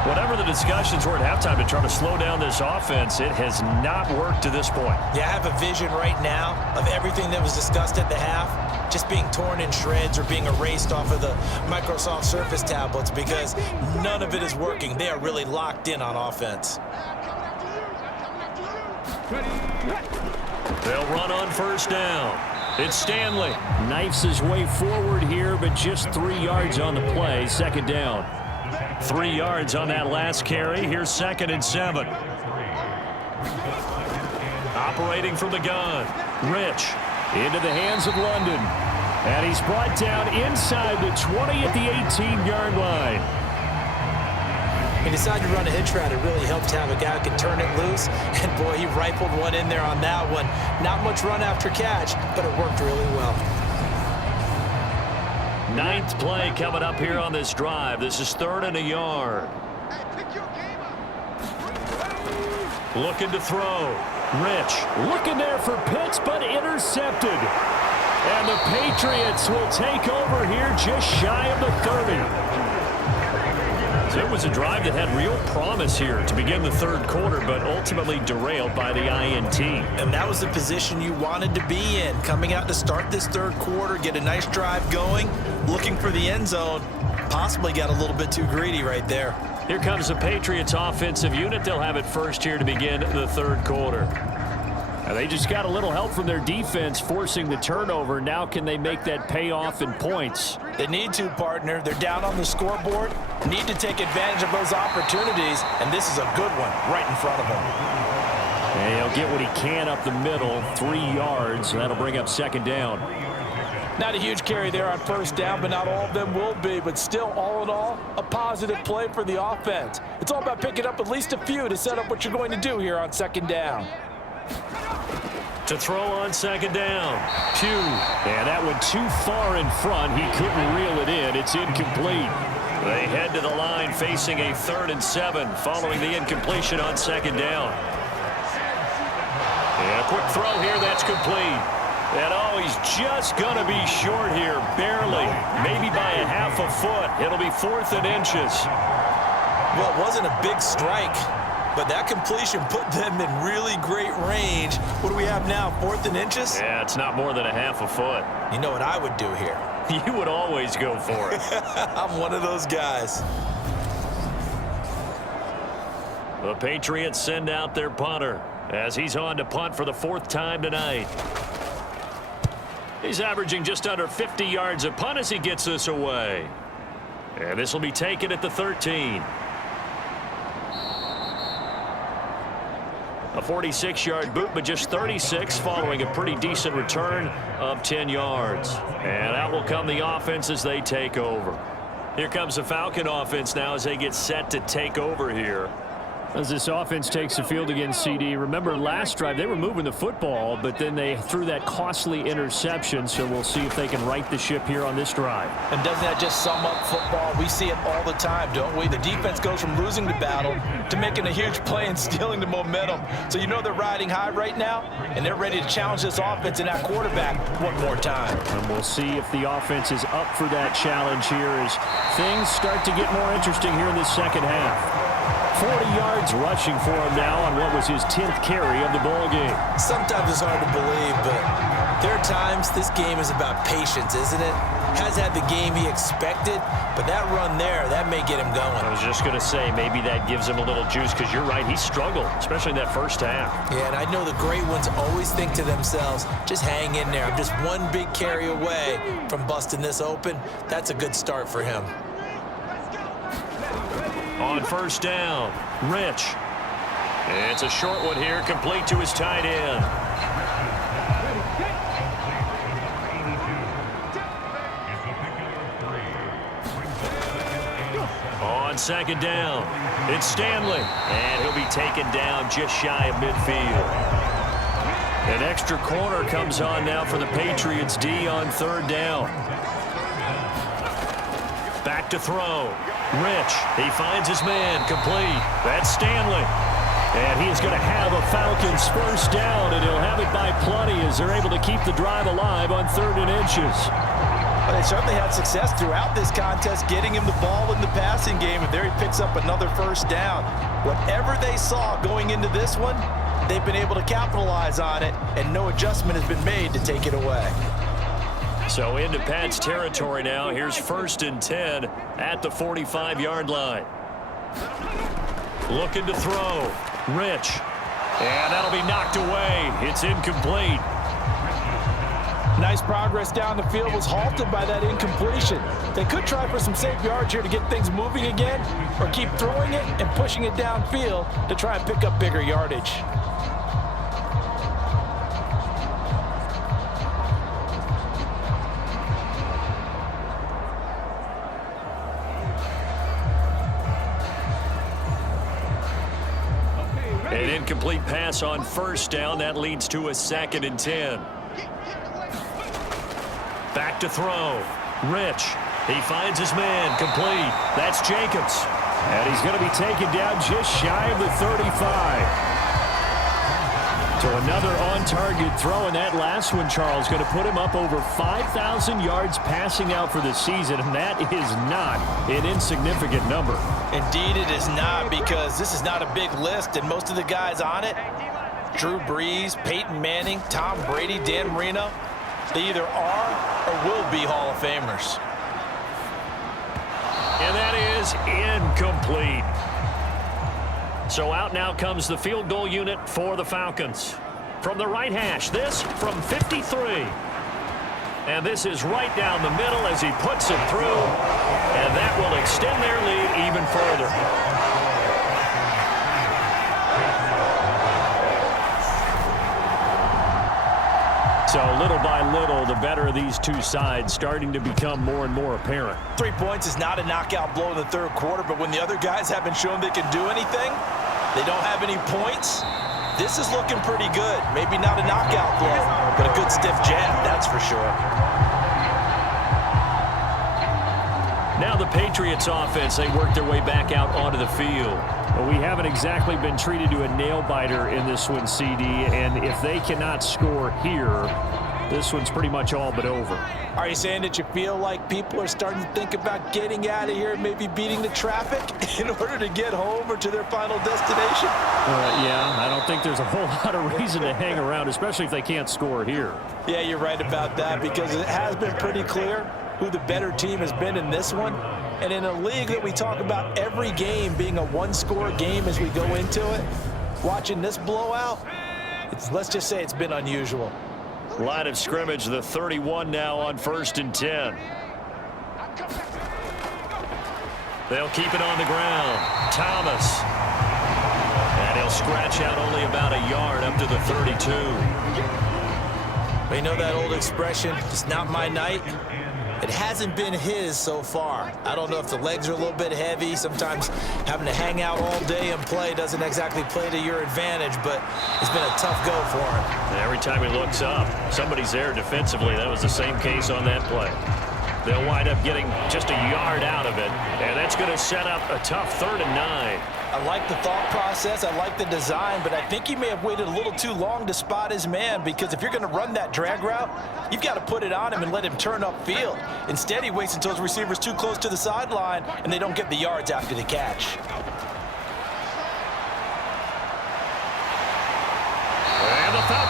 Whatever the discussions were at halftime to try to slow down this offense, it has not worked to this point. Yeah, I have a vision right now of everything that was discussed at the half just being torn in shreds or being erased off of the Microsoft Surface tablets because none of it is working. They are really locked in on offense. They'll run on first down. It's Stanley. Knifes his way forward here, but just 3 yards on the play. Second down. 3 yards on that last carry. Here's 2nd and 7. Operating from the gun. Rich into the hands of London. And he's brought down inside the 20 at the 18-yard line. He decided to run a hitch route. It really helped to have a guy who could turn it loose. And, boy, he rifled one in there on that one. Not much run after catch, but it worked really well. 9th play coming up here on this drive. This is 3rd and a yard. Looking to throw. Rich looking there for Pitts, but intercepted. And the Patriots will take over here just shy of the 30. So it was a drive that had real promise here to begin the 3rd quarter, but ultimately derailed by the INT. And that was the position you wanted to be in. Coming out to start this 3rd quarter, get a nice drive going, looking for the end zone. Possibly got a little bit too greedy right there. Here comes the Patriots offensive unit. They'll have it first here to begin the 3rd quarter. Now they just got a little help from their defense forcing the turnover. Now can they make that pay off in points? They need to, partner. They're down on the scoreboard. Need to take advantage of those opportunities, and this is a good one right in front of them. And he'll get what he can up the middle, 3 yards, and that'll bring up 2nd down. Not a huge carry there on first down, but not all of them will be. But still, all in all, a positive play for the offense. It's all about picking up at least a few to set up what you're going to do here on 2nd down. To throw on 2nd down. Pugh. And that went too far in front. He couldn't reel it in. It's incomplete. They head to the line facing a 3rd and 7 following the incompletion on 2nd down. And a quick throw here. That's complete. And oh, he's just going to be short here. Barely. Maybe by a half a foot. It'll be 4th and inches. Well, it wasn't a big strike, but that completion put them in really great range. What do we have now, 4th and inches? Yeah, it's not more than a half a foot. You know what I would do here? You would always go for it. I'm one of those guys. The Patriots send out their punter as he's on to punt for the 4th time tonight. He's averaging just under 50 yards a punt as he gets this away. And this will be taken at the 13. A 46-yard boot, but just 36 following a pretty decent return of 10 yards. And out will come the offense as they take over. Here comes the Falcon offense now as they get set to take over here. As this offense takes the field against CD, remember last drive they were moving the football, but then they threw that costly interception, so we'll see if they can right the ship here on this drive. And doesn't that just sum up football? We see it all the time, don't we? The defense goes from losing the battle to making a huge play and stealing the momentum. So you know they're riding high right now, and they're ready to challenge this offense and that quarterback one more time. And we'll see if the offense is up for that challenge here as things start to get more interesting here in the second half. 40 yards rushing for him now on what was his 10th carry of the ball game. Sometimes it's hard to believe, but there are times this game is about patience, isn't it? Has had the game he expected, but that run there, that may get him going. I was just going to say, maybe that gives him a little juice, because you're right, he struggled, especially in that first half. Yeah, and I know the great ones always think to themselves, just hang in there. I'm just one big carry away from busting this open. That's a good start for him. On first down, Rich. It's a short one here, complete to his tight end. On second down, it's Stanley, and he'll be taken down just shy of midfield. An extra corner comes on now for the Patriots D on third down. Back to throw. Rich, he finds his man, complete. That's Stanley. And he is going to have a Falcons first down, and he'll have it by plenty as they're able to keep the drive alive on 3rd and inches. Well, they certainly had success throughout this contest, getting him the ball in the passing game, and there he picks up another first down. Whatever they saw going into this one, they've been able to capitalize on it, and no adjustment has been made to take it away. So into Pat's territory now. Here's 1st and 10 at the 45-yard line. Looking to throw. Rich. And that'll be knocked away. It's incomplete. Nice progress down the field, was halted by that incompletion. They could try for some safe yards here to get things moving again, or keep throwing it and pushing it downfield to try and pick up bigger yardage. An incomplete pass on first down. That leads to a 2nd and 10. Back to throw. Rich. He finds his man, complete. That's Jacobs. And he's going to be taken down just shy of the 35. So another on-target throw, and that last one, Charles, going to put him up over 5,000 yards passing out for the season, and that is not an insignificant number. Indeed it is not, because this is not a big list, and most of the guys on it, Drew Brees, Peyton Manning, Tom Brady, Dan Marino, they either are or will be Hall of Famers. And that is incomplete. So out now comes the field goal unit for the Falcons. From the right hash, this from 53. And this is right down the middle as he puts it through. And that will extend their lead even further. So little by little, the better of these two sides starting to become more and more apparent. 3 points is not a knockout blow in the third quarter, but when the other guys haven't shown they can do anything, they don't have any points, this is looking pretty good. Maybe not a knockout blow, but a good stiff jab, that's for sure. Now the Patriots offense, they work their way back out onto the field. But we haven't exactly been treated to a nail-biter in this one, CD, and if they cannot score here, this one's pretty much all but over. Are you saying that you feel like people are starting to think about getting out of here and maybe beating the traffic in order to get home or to their final destination? Yeah, I don't think there's a whole lot of reason to hang around, especially if they can't score here. Yeah, you're right about that, because it has been pretty clear who the better team has been in this one. And in a league that we talk about every game being a one-score game as we go into it, watching this blowout, let's just say it's been unusual. Line of scrimmage, the 31 now on 1st and 10. They'll keep it on the ground. Thomas. And he'll scratch out only about a yard up to the 32. You know that old expression, it's not my night? It hasn't been his so far. I don't know if the legs are a little bit heavy. Sometimes having to hang out all day and play doesn't exactly play to your advantage, but it's been a tough go for him. And every time he looks up, somebody's there defensively. That was the same case on that play. They'll wind up getting just a yard out of it, and that's going to set up a tough 3rd and 9. I like the thought process, I like the design, but I think he may have waited a little too long to spot his man, because if you're going to run that drag route, you've got to put it on him and let him turn upfield. Instead, he waits until his receiver's too close to the sideline, and they don't get the yards after the catch.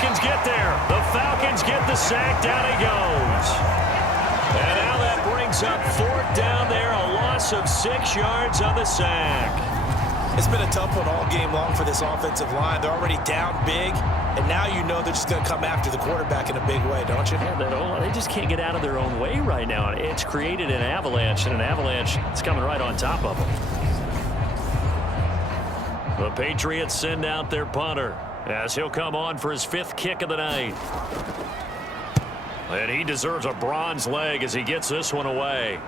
Falcons get there. The Falcons get the sack. Down he goes. And now that brings up 4th down there. A loss of 6 yards on the sack. It's been a tough one all game long for this offensive line. They're already down big, and now you know they're just going to come after the quarterback in a big way, don't you? Yeah, they just can't get out of their own way right now. It's created an avalanche, and an avalanche is coming right on top of them. The Patriots send out their punter as he'll come on for his 5th kick of the night. And he deserves a bronze leg as he gets this one away.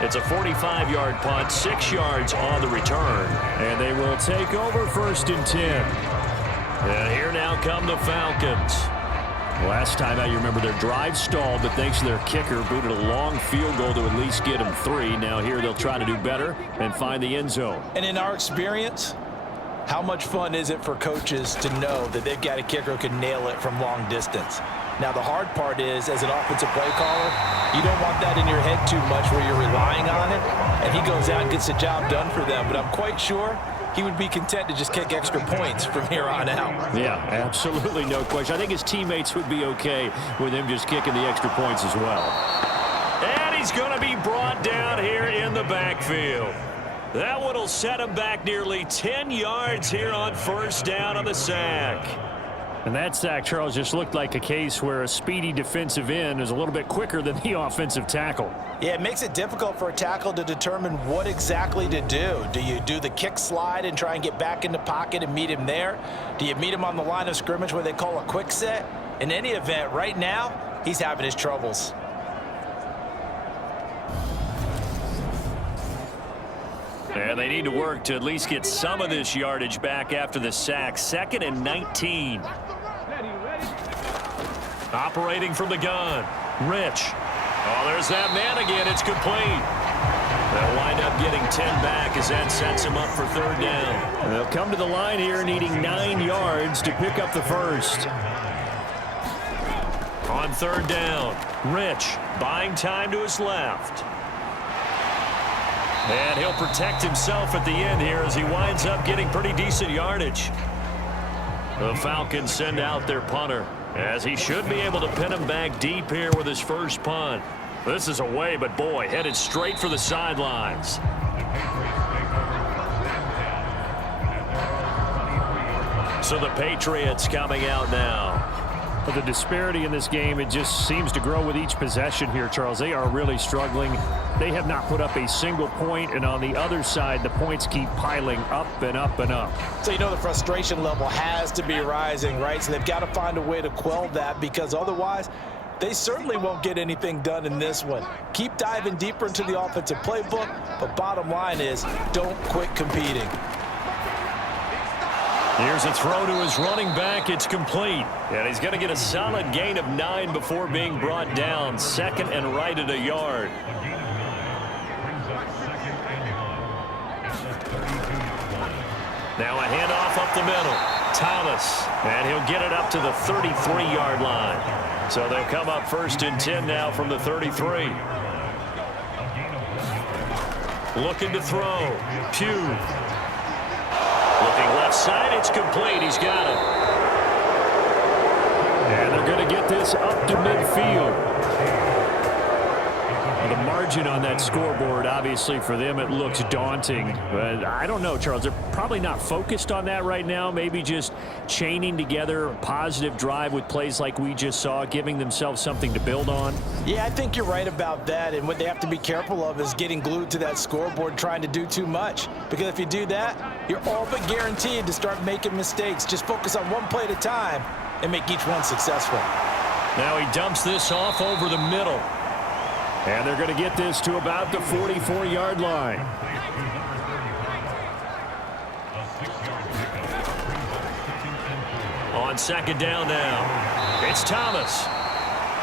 It's a 45-yard punt, 6 yards on the return. And they will take over 1st and 10. And here now come the Falcons. Last time out, you remember their drive stalled, but thanks to their kicker, booted a long field goal to at least get them 3. Now here they'll try to do better and find the end zone. And in our experience, how much fun is it for coaches to know that they've got a kicker who can nail it from long distance? Now, the hard part is, as an offensive play caller, you don't want that in your head too much where you're relying on it, and he goes out and gets the job done for them. But I'm quite sure he would be content to just kick extra points from here on out. Yeah, absolutely no question. I think his teammates would be okay with him just kicking the extra points as well. And he's going to be brought down here in the backfield. That one will set him back nearly 10 yards here on 1st down on the sack. And that sack, Charles, just looked like a case where a speedy defensive end is a little bit quicker than the offensive tackle. Yeah, it makes it difficult for a tackle to determine what exactly to do. Do you do the kick slide and try and get back in the pocket and meet him there? Do you meet him on the line of scrimmage where they call a quick set? In any event, right now, he's having his troubles. And they need to work to at least get some of this yardage back after the sack. 2nd and 19. Operating from the gun. Rich. Oh, there's that man again. It's complete. They'll wind up getting 10 back as that sets him up for 3rd down. And they'll come to the line here needing 9 yards to pick up the 1st. On 3rd down, Rich buying time to his left. And he'll protect himself at the end here as he winds up getting pretty decent yardage. The Falcons send out their punter as he should be able to pin him back deep here with his 1st punt. This is away, but boy, headed straight for the sidelines. So the Patriots coming out now. But the disparity in this game, it just seems to grow with each possession here, Charles. They are really struggling. They have not put up a single point, and on the other side, the points keep piling up and up and up. So you know the frustration level has to be rising, right? So they've got to find a way to quell that, because otherwise they certainly won't get anything done in this one. Keep diving deeper into the offensive playbook, but bottom line is don't quit competing. Here's a throw to his running back. It's complete. And he's going to get a solid gain of 9 before being brought down. 2nd and right at a yard. Now a handoff up the middle. Thomas. And he'll get it up to the 33-yard line. So they'll come up 1st and 10 now from the 33. Looking to throw. Pugh. Looking left side, it's complete. He's got it. And they're going to get this up to midfield. The margin on that scoreboard, obviously, for them, it looks daunting. But I don't know, Charles. They're probably not focused on that right now. Maybe just chaining together a positive drive with plays like we just saw, giving themselves something to build on. Yeah, I think you're right about that. And what they have to be careful of is getting glued to that scoreboard, trying to do too much. Because if you do that, you're all but guaranteed to start making mistakes. Just focus on one play at a time and make each one successful. Now he dumps this off over the middle. And they're going to get this to about the 44-yard line. On 2nd down now, it's Thomas.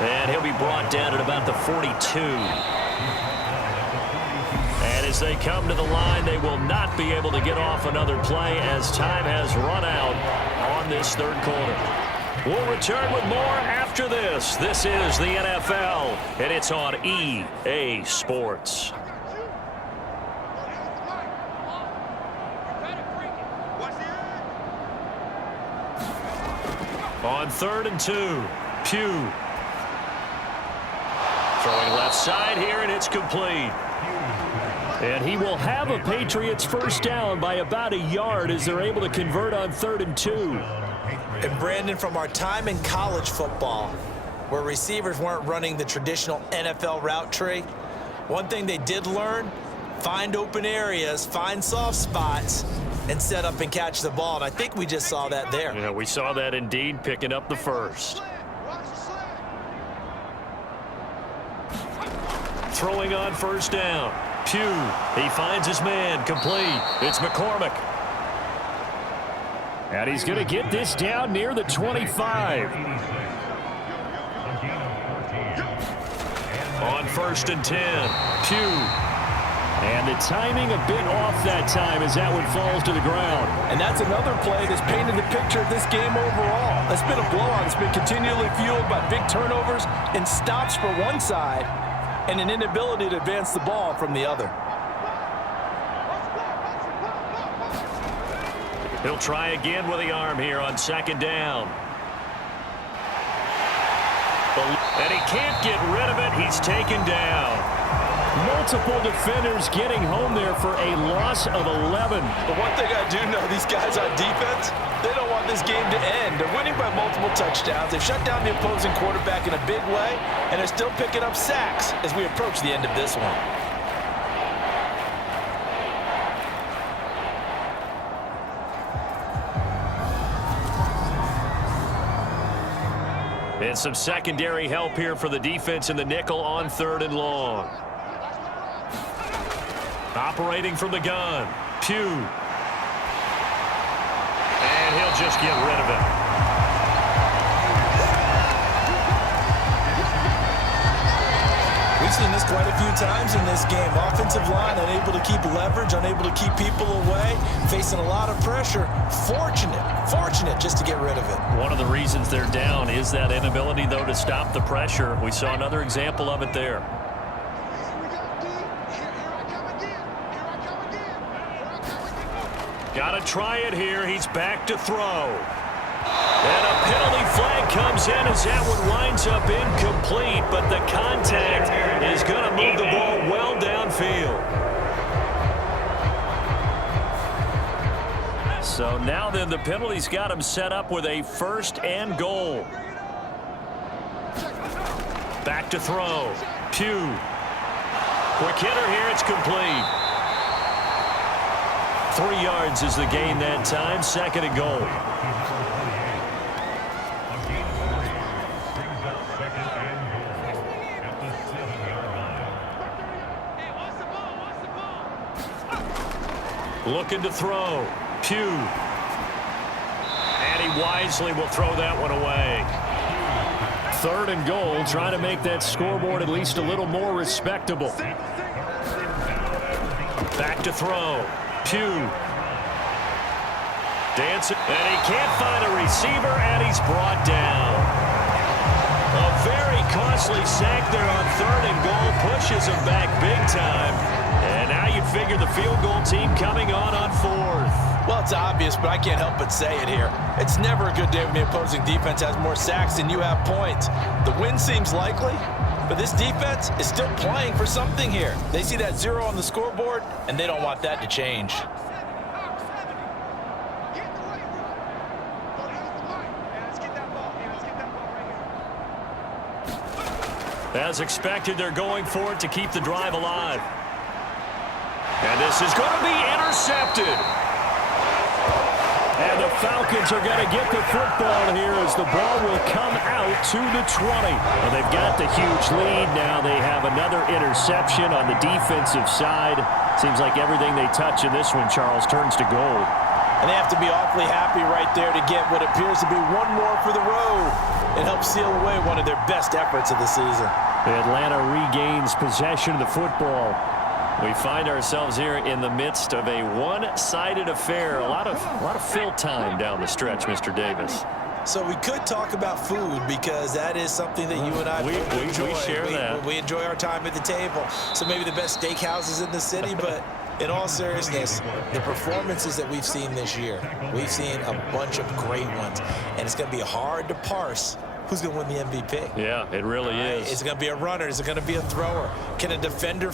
And he'll be brought down at about the 42. And as they come to the line, they will not be able to get off another play as time has run out on this 3rd quarter. We'll return with more after this. This is the NFL, and it's on EA Sports. On 3rd and 2. Pugh. Throwing left side here, and it's complete. And he will have a Patriots first down by about a yard as they're able to convert on 3rd and 2. And Brandon, from our time in college football, where receivers weren't running the traditional NFL route tree, one thing they did learn, find open areas, find soft spots, and set up and catch the ball. And I think we just saw that there. Yeah, we saw that indeed, picking up the first. Throwing on first down. Pugh, he finds his man, complete. It's McCormick. And he's going to get this down near the 25. On 1st and 10, Pugh. And the timing a bit off that time as that one falls to the ground. And that's another play that's painted the picture of this game overall. It's been a blowout. It's been continually fueled by big turnovers and stops for one side and an inability to advance the ball from the other. He'll try again with the arm here on 2nd down. And he can't get rid of it. He's taken down. Multiple defenders getting home there for a loss of 11. But one thing I do know, these guys on defense, they don't want this game to end. They're winning by multiple touchdowns. They've shut down the opposing quarterback in a big way, and they're still picking up sacks as we approach the end of this one. And some secondary help here for the defense in the nickel on 3rd and long. Operating from the gun, Pugh. And he'll just get rid of it. We've seen this quite a few times in this game. Offensive line unable to keep leverage, unable to keep people away, facing a lot of pressure. Fortunate just to get rid of it. One of the reasons they're down is that inability, though, to stop the pressure. We saw another example of it there. Got to try it here. He's back to throw. And a penalty flag comes in as that one winds up incomplete, but the contact is going to move the ball well downfield. So now then the penalty's got him set up with a 1st and goal. Back to throw. Pugh. Quick hitter here. It's complete. 3 yards is the gain that time. 2nd and goal. Looking to throw. Pugh. And he wisely will throw that one away. 3rd and goal, trying to make that scoreboard at least a little more respectable. Back to throw. Pugh. Dancing, and he can't find a receiver, and he's brought down. A very costly sack there on 3rd and goal, pushes him back big time. And now you figure the field goal team coming on 4th. Well, it's obvious, but I can't help but say it here. It's never a good day when the opposing defense has more sacks than you have points. The win seems likely, but this defense is still playing for something here. They see that 0 on the scoreboard, and they don't want that to change. As expected, they're going for it to keep the drive alive. And this is going to be intercepted. And the Falcons are going to get the football here as the ball will come out to the 20. Well, they've got the huge lead. Now they have another interception on the defensive side. Seems like everything they touch in this one, Charles, turns to gold. And they have to be awfully happy right there to get what appears to be one more for the road. It helps seal away one of their best efforts of the season. Atlanta regains possession of the football. We find ourselves here in the midst of a one-sided affair. A lot of fill time down the stretch, Mr. Davis. So we could talk about food because that is something that you and I enjoy. We share that. We enjoy our time at the table. So maybe the best steakhouses in the city, but in all seriousness, the performances that we've seen this year, we've seen a bunch of great ones, and it's going to be hard to parse who's going to win the MVP. Yeah, it really is. Is it going to be a runner? Is it going to be a thrower? Can a defender